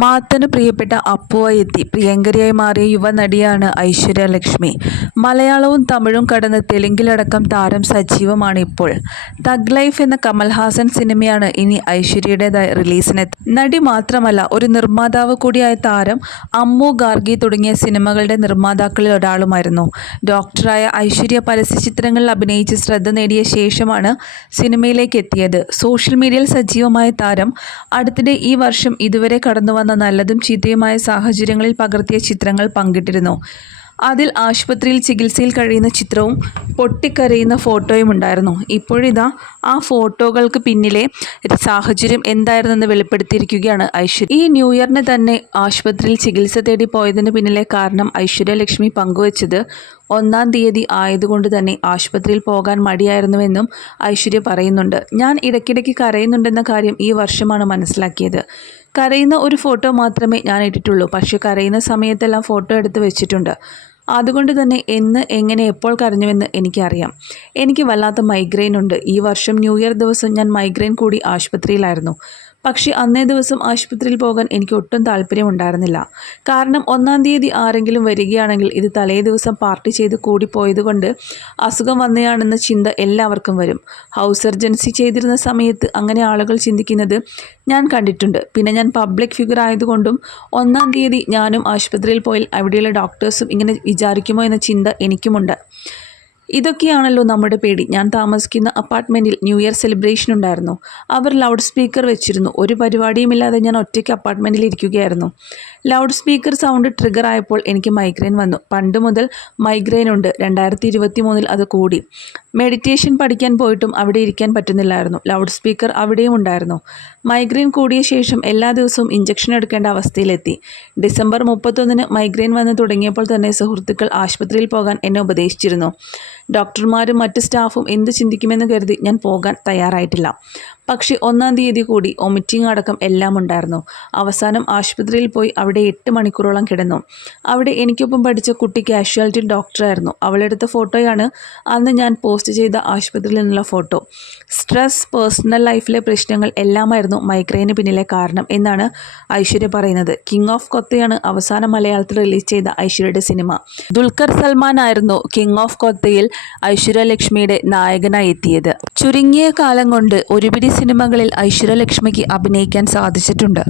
മാത്തന് പ്രിയപ്പെട്ട അപ്പുവായി എത്തി. പ്രിയങ്കരിയായി മാറിയ യുവനടിയാണ് ഐശ്വര്യ ലക്ഷ്മി. മലയാളവും തമിഴും കടന്ന് തെലുങ്കിലടക്കം താരം സജീവമാണ് ഇപ്പോൾ. തഗ് ലൈഫ് എന്ന കമൽഹാസൻ സിനിമയാണ് ഇനി ഐശ്വര്യയുടേതായി റിലീസിന് നടി മാത്രമല്ല ഒരു നിർമ്മാതാവ് കൂടിയായ താരം അമ്മു ഗാർഗി തുടങ്ങിയ സിനിമകളുടെ നിർമ്മാതാക്കളിൽ ഒരാളുമായിരുന്നു. ഡോക്ടറായ ഐശ്വര്യ പരസ്യ ചിത്രങ്ങളിൽ അഭിനയിച്ച് ശ്രദ്ധ നേടിയ ശേഷമാണ് സിനിമയിലേക്ക് എത്തിയത്. സോഷ്യൽ മീഡിയയിൽ സജീവമായ താരം. അടുത്തിടെ ഈ വർഷം ഇതുവരെ കടന്നു വന്ന നല്ലതും ചീത്തയുമായ സാഹചര്യങ്ങളിൽ പകർത്തിയ ചിത്രങ്ങൾ പങ്കിട്ടിരുന്നു. അതിൽ ആശുപത്രിയിൽ ചികിത്സയിൽ കഴിയുന്ന ചിത്രവും പൊട്ടിക്കരയുന്ന ഫോട്ടോയും ഉണ്ടായിരുന്നു. ഇപ്പോഴിതാ ആ ഫോട്ടോകൾക്ക് പിന്നിലെ സാഹചര്യം എന്തായിരുന്നെന്ന് വെളിപ്പെടുത്തിയിരിക്കുകയാണ് ഐശ്വര്യ. ഈ ന്യൂ ഇയറിന് തന്നെ ആശുപത്രിയിൽ ചികിത്സ തേടി പോയതിന് പിന്നിലെ കാരണം ഐശ്വര്യലക്ഷ്മി പങ്കുവച്ചത് ഒന്നാം തീയതി ആയതുകൊണ്ട് തന്നെ ആശുപത്രിയിൽ പോകാൻ മടിയായിരുന്നുവെന്നും ഐശ്വര്യ പറയുന്നുണ്ട്. ഞാൻ ഇടയ്ക്കിടയ്ക്ക് കരയുന്നുണ്ടെന്ന കാര്യം ഈ വർഷമാണ് മനസ്സിലാക്കിയത്. കരയുന്ന ഒരു ഫോട്ടോ മാത്രമേ ഞാൻ ഇട്ടിട്ടുള്ളൂ. പക്ഷേ കരയുന്ന സമയത്തെല്ലാം ഫോട്ടോ എടുത്ത് വെച്ചിട്ടുണ്ട്. അതുകൊണ്ട് തന്നെ എന്ന് എങ്ങനെ എപ്പോൾ കരഞ്ഞുവെന്ന് എനിക്കറിയാം. എനിക്ക് വല്ലാത്ത മൈഗ്രെയിൻ ഉണ്ട്. ഈ വർഷം ന്യൂ ഇയർ ദിവസം ഞാൻ മൈഗ്രെയിൻ കൂടി ആശുപത്രിയിലായിരുന്നു. പക്ഷേ അന്നേ ദിവസം ആശുപത്രിയിൽ പോകാൻ എനിക്ക് ഒട്ടും താല്പര്യമുണ്ടായിരുന്നില്ല. കാരണം ഒന്നാം തീയതി ആരെങ്കിലും വരികയാണെങ്കിൽ ഇത് തലേ ദിവസം പാർട്ടി ചെയ്ത് കൂടിപ്പോയതുകൊണ്ട് അസുഖം വന്നയാണെന്ന ചിന്ത എല്ലാവർക്കും വരും. ഹൗസ് സർജൻസി ചെയ്തിരുന്ന സമയത്ത് അങ്ങനെ ആളുകൾ ചിന്തിക്കുന്നത് ഞാൻ കണ്ടിട്ടുണ്ട്. പിന്നെ ഞാൻ പബ്ലിക് ഫിഗർ ആയതുകൊണ്ടും ഒന്നാം തീയതി ഞാനും ആശുപത്രിയിൽ പോയി അവിടെയുള്ള ഡോക്ടേഴ്സും ഇങ്ങനെ വിചാരിക്കുമോ എന്ന ചിന്ത എനിക്കുമുണ്ട്. ഇതൊക്കെയാണല്ലോ നമ്മുടെ പേടി. ഞാൻ താമസിക്കുന്ന അപ്പാർട്ട്മെന്റിൽ ന്യൂ ഇയർ സെലിബ്രേഷൻ ഉണ്ടായിരുന്നു. അവർ ലൗഡ് സ്പീക്കർ വെച്ചിരുന്നു. ഒരു പരിപാടിയുമില്ലാതെ ഞാൻ ഒറ്റയ്ക്ക് അപ്പാർട്ട്മെന്റിൽ ഇരിക്കുകയായിരുന്നു. ലൗഡ് സ്പീക്കർ സൗണ്ട് ട്രിഗർ ആയപ്പോൾ എനിക്ക് മൈഗ്രെയിൻ വന്നു. പണ്ട് മുതൽ മൈഗ്രെയിൻ ഉണ്ട്. രണ്ടായിരത്തി ഇരുപത്തി മൂന്നിൽ അത് കൂടി. മെഡിറ്റേഷൻ പഠിക്കാൻ പോയിട്ടും അവിടെ ഇരിക്കാൻ പറ്റുന്നില്ലായിരുന്നു. ലൗഡ് സ്പീക്കർ അവിടെയും ഉണ്ടായിരുന്നു. മൈഗ്രെയിൻ കൂടിയ ശേഷം എല്ലാ ദിവസവും ഇഞ്ചക്ഷൻ എടുക്കേണ്ട അവസ്ഥയിലെത്തി. ഡിസംബർ മുപ്പത്തൊന്നിന് മൈഗ്രെയിൻ വന്ന് തുടങ്ങിയപ്പോൾ തന്നെ സുഹൃത്തുക്കൾ ആശുപത്രിയിൽ പോകാൻ എന്നെ ഉപദേശിച്ചിരുന്നു. ഡോക്ടർമാരും മറ്റ് സ്റ്റാഫും എന്ത് ചിന്തിക്കുമെന്ന് കരുതി ഞാൻ പോകാൻ തയ്യാറായിട്ടില്ല. പക്ഷേ ഒന്നാം തീയതി കൂടി ഒമിറ്റിംഗ് അടക്കം എല്ലാം ഉണ്ടായിരുന്നു. അവസാനം ആശുപത്രിയിൽ പോയി അവിടെ എട്ട് മണിക്കൂറോളം കിടന്നു. അവിടെ എനിക്കൊപ്പം പഠിച്ച കുട്ടി കാഷ്വാലിറ്റി ഡോക്ടറായിരുന്നു. അവളെടുത്ത ഫോട്ടോയാണ് അന്ന് ഞാൻ പോസ്റ്റ് ചെയ്ത ആശുപത്രിയിൽ നിന്നുള്ള ഫോട്ടോ. സ്ട്രെസ് പേഴ്സണൽ ലൈഫിലെ പ്രശ്നങ്ങൾ എല്ലാമായിരുന്നു മൈഗ്രെയിന് പിന്നിലെ കാരണം എന്നാണ് ഐശ്വര്യ പറയുന്നത്. കിങ് ഓഫ് കൊത്തയാണ് അവസാന മലയാളത്തിൽ റിലീസ് ചെയ്ത ഐശ്വര്യയുടെ സിനിമ. ദുൽഖർ സൽമാൻ ആയിരുന്നു കിങ് ഓഫ് കൊത്തയിൽ ഐശ്വര്യ ലക്ഷ്മിയുടെ നായകനായി എത്തിയത്. ചുരുങ്ങിയ കാലം കൊണ്ട് ഒരുപിടി സിനിമകളിൽ ഐശ്വര്യലക്ഷ്മിക്ക് അഭിനയിക്കാൻ സാധിച്ചിട്ടുണ്ട്.